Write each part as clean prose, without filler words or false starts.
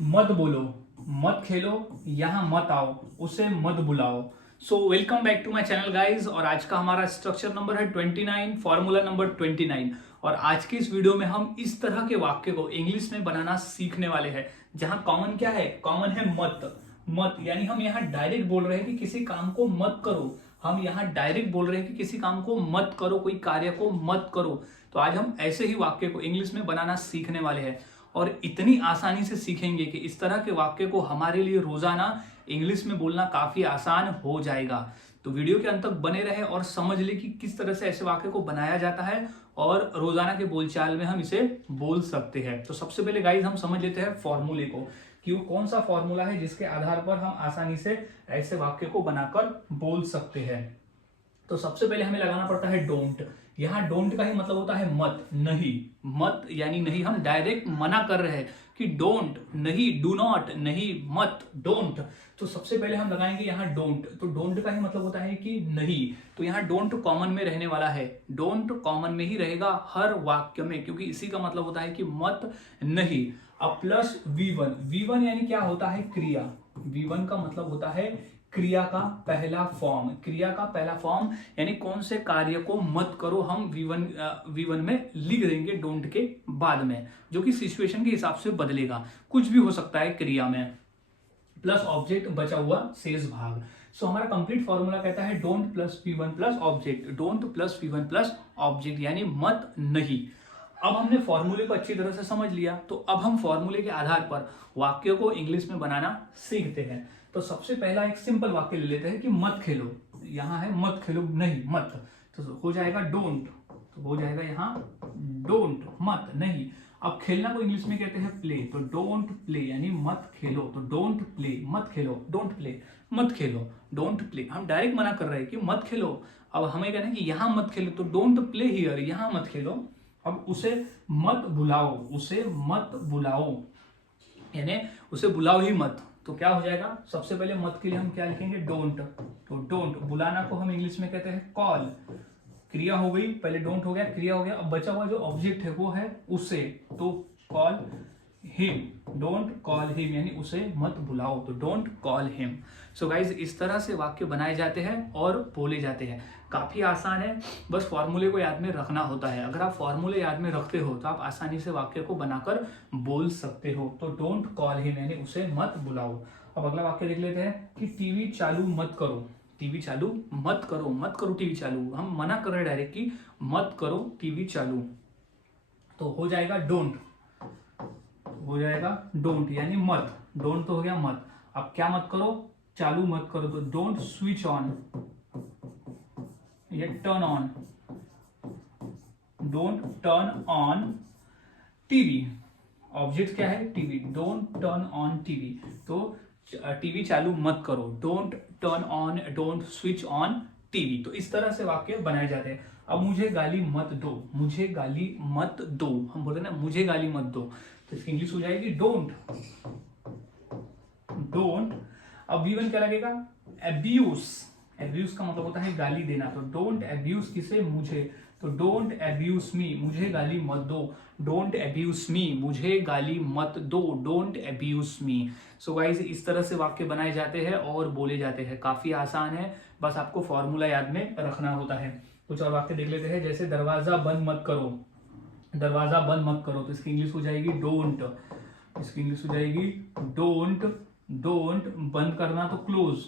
मत बोलो, मत खेलो, यहाँ मत आओ, उसे मत बुलाओ। So welcome back to my channel guys. और आज का हमारा स्ट्रक्चर नंबर है 29, फॉर्मूला नंबर 29। और आज की इस वीडियो में हम इस तरह के वाक्य को इंग्लिश में बनाना सीखने वाले हैं जहां कॉमन क्या है, कॉमन है मत। मत यानी हम यहाँ डायरेक्ट बोल रहे हैं कि किसी काम को मत करो। हम यहाँ डायरेक्ट बोल रहे हैं कि किसी काम को मत करो, कोई कार्य को मत करो। तो आज हम ऐसे ही वाक्य को इंग्लिश में बनाना सीखने वाले हैं और इतनी आसानी से सीखेंगे कि इस तरह के वाक्य को हमारे लिए रोजाना इंग्लिश में बोलना काफी आसान हो जाएगा। तो वीडियो के अंत तक बने रहे और समझ ले कि किस तरह से ऐसे वाक्य को बनाया जाता है और रोजाना के बोलचाल में हम इसे बोल सकते हैं। तो सबसे पहले गाइज हम समझ लेते हैं फॉर्मूले को कि वो कौन सा फॉर्मूला है जिसके आधार पर हम आसानी से ऐसे वाक्य को बनाकर बोल सकते हैं। तो सबसे पहले हमें लगाना पड़ता है डोंट। यहाँ डोंट का ही मतलब होता है मत, नहीं। मत यानी नहीं, हम डायरेक्ट मना कर रहे हैं कि डोंट, नहीं, डू नॉट, नहीं, मत, डोंट। तो सबसे पहले हम लगाएंगे यहाँ डोंट। तो डोंट का ही मतलब होता है कि नहीं। तो यहाँ डोंट कॉमन में रहने वाला है। डोंट कॉमन में ही रहेगा हर वाक्य में, क्योंकि इसी का मतलब होता है कि मत, नहीं। अब प्लस V1। V1 यानी क्या होता है, क्रिया। V1 का मतलब होता है क्रिया का पहला फॉर्म। क्रिया का पहला फॉर्म यानी कौन से कार्य को मत करो हम V1 में लिख देंगे डोंट के बाद में, जो कि सिचुएशन के हिसाब से बदलेगा, कुछ भी हो सकता है क्रिया में। प्लस ऑब्जेक्ट, बचा हुआ शेष भाग। सो हमारा कंप्लीट फॉर्मूला कहता है don't plus V1 plus object. Don't plus V1 plus object यानी मत, नहीं। अब हमने फॉर्मूले को अच्छी तरह से समझ लिया, तो अब हम फॉर्मूले के आधार पर वाक्य को इंग्लिश में बनाना सीखते हैं। तो सबसे पहला एक सिंपल वाक्य ले लेते हैं कि मत खेलो। यहाँ है मत खेलो, नहीं, मत। तो हो जाएगा डोंट। तो हो जाएगा यहाँ डोंट, मत, नहीं। अब खेलना को इंग्लिश में कहते हैं प्ले। तो डोंट प्ले यानी मत खेलो। तो डोंट प्ले, मत खेलो, डोंट प्ले, मत खेलो, डोंट प्ले। हम डायरेक्ट मना कर रहे हैं कि मत खेलो। अब हमें कहना है कि यहाँ मत खेलो, तो डोंट प्ले हियर, यहाँ मत खेलो। अब उसे मत बुलाओ, उसे मत बुलाओ यानी उसे बुलाओ ही मत। तो क्या हो जाएगा, सबसे पहले मत के लिए हम क्या लिखेंगे, डोंट। तो डोंट, बुलाना को हम इंग्लिश में कहते हैं कॉल। क्रिया हो गई, पहले डोंट हो गया, क्रिया हो गया। अब बचा हुआ जो ऑब्जेक्ट है वो है उसे। तो call him, don't call him यानी उसे मत बुलाओ। तो don't call him. So guys, इस तरह से वाक्य बनाए जाते हैं और बोले जाते हैं। काफी आसान है, बस फॉर्मूले को याद में रखना होता है। अगर आप फॉर्मूले याद में रखते हो तो आप आसानी से वाक्य को बनाकर बोल सकते हो। तो डोंट कॉल हिम यानी उसे मत बुलाओ। अब अगला वाक्य देख लेते हैं कि टीवी चालू मत करो। टीवी चालू मत करो, मत करो टीवी चालू। हम मना कर रहे हैं डायरेक्ट कि मत करो टीवी चालू। तो हो जाएगा डोंट। हो जाएगा डोंट यानी मत। डोंट तो हो गया मत। अब क्या मत करो, चालू मत करो। तो डोंट स्विच ऑन, ये turn on. Don't turn on TV. Object क्या है, TV. Don't turn on TV. तो टीवी चालू मत करो। Don't turn on, don't switch on TV. तो इस तरह से वाक्य बनाए जाते हैं। अब मुझे गाली मत दो, मुझे गाली मत दो। हम बोले ना मुझे गाली मत दो, तो इसकी इंग्लिश हो जाएगी डोंट। डोंट। अब V1 क्या लगेगा, एब्यूज। एब्यूज का मतलब होता है गाली देना। तो डोंट एब्यूज किसे, मुझे। तो डोंट एब्यूज मी, मुझे गाली मत दो। डोंट एब्यूज मी, मुझे गाली मत दो। Don't abuse me. So guys, इस तरह से वाक्य बनाए जाते हैं और बोले जाते हैं। काफी आसान है, बस आपको फॉर्मूला याद में रखना होता है। कुछ और वाक्य देख लेते हैं, जैसे दरवाजा बंद मत करो। दरवाजा बंद मत करो, तो इसकी इंग्लिश हो जाएगी डोंट। इसकी इंग्लिश हो जाएगी डोंट। डोंट बंद करना तो क्लोज।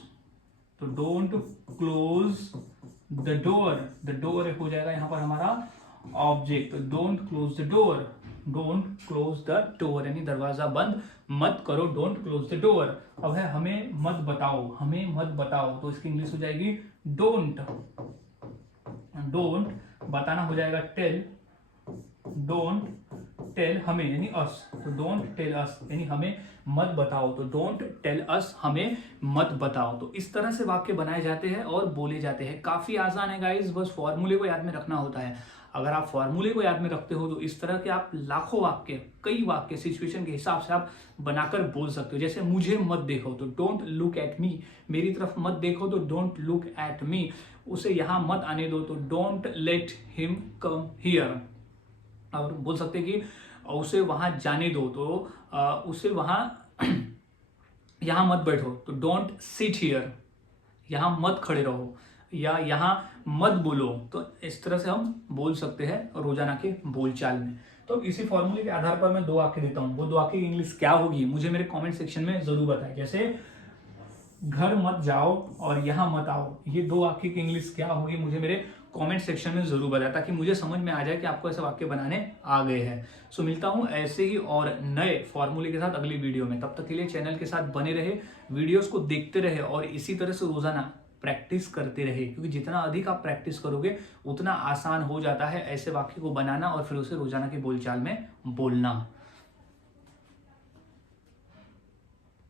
तो don't close the door. The door हो जाएगा यहां पर हमारा object. Don't close the door. Don't close the door यानी दरवाजा बंद मत करो। Don't close the door. अब है हमें मत बताओ, हमें मत बताओ। तो इसकी इंग्लिश हो जाएगी डोंट। डोंट बताना हो जाएगा टेल। डोंट टेल हमें यानी अस। तो डोंट टेल अस यानी हमें मत बताओ। तो डोंट टेल अस, हमें मत बताओ। तो इस तरह से वाक्य बनाए जाते हैं और बोले जाते हैं। काफी आसान है गाइस, बस फॉर्मूले को याद में रखना होता है। अगर आप फॉर्मूले को याद में रखते हो तो इस तरह के आप लाखों वाक्य, कई वाक्य सिचुएशन के हिसाब से आप बनाकर बोल सकते हो। जैसे मुझे मत देखो, तो डोंट लुक एट मी। मेरी तरफ मत देखो, तो डोंट लुक एट मी। उसे यहां मत आने दो, तो don't let him come here. और बोल सकते हैं कि उसे वहां जाने दो, तो उसे वहां यहाँ मत बैठो तो डोंट सिट हियर, यहाँ मत खड़े रहो, या यहाँ मत बोलो। तो इस तरह से हम बोल सकते हैं रोजाना के बोलचाल में। तो इसी फॉर्मूले के आधार पर मैं 2 वाक्य देता हूँ, वो 2 वाक्य की इंग्लिश क्या होगी मुझे मेरे कमेंट सेक्शन में जरूर बताएं। जैसे घर मत जाओ और यहाँ मत आओ, ये 2 वाक्य की इंग्लिश क्या होगी मुझे मेरे कमेंट सेक्शन में जरूर बताएं, ताकि मुझे समझ में आ जाए कि आपको ऐसे वाक्य बनाने आ गए हैं। सो मिलता हूँ ऐसे ही और नए फॉर्मूले के साथ अगली वीडियो में। तब तक के लिए चैनल के साथ बने रहे, वीडियोस को देखते रहे और इसी तरह से रोजाना प्रैक्टिस करते रहे, क्योंकि जितना अधिक आप प्रैक्टिस करोगे उतना आसान हो जाता है ऐसे वाक्य को बनाना और फिर उसे रोजाना के बोलचाल में बोलना।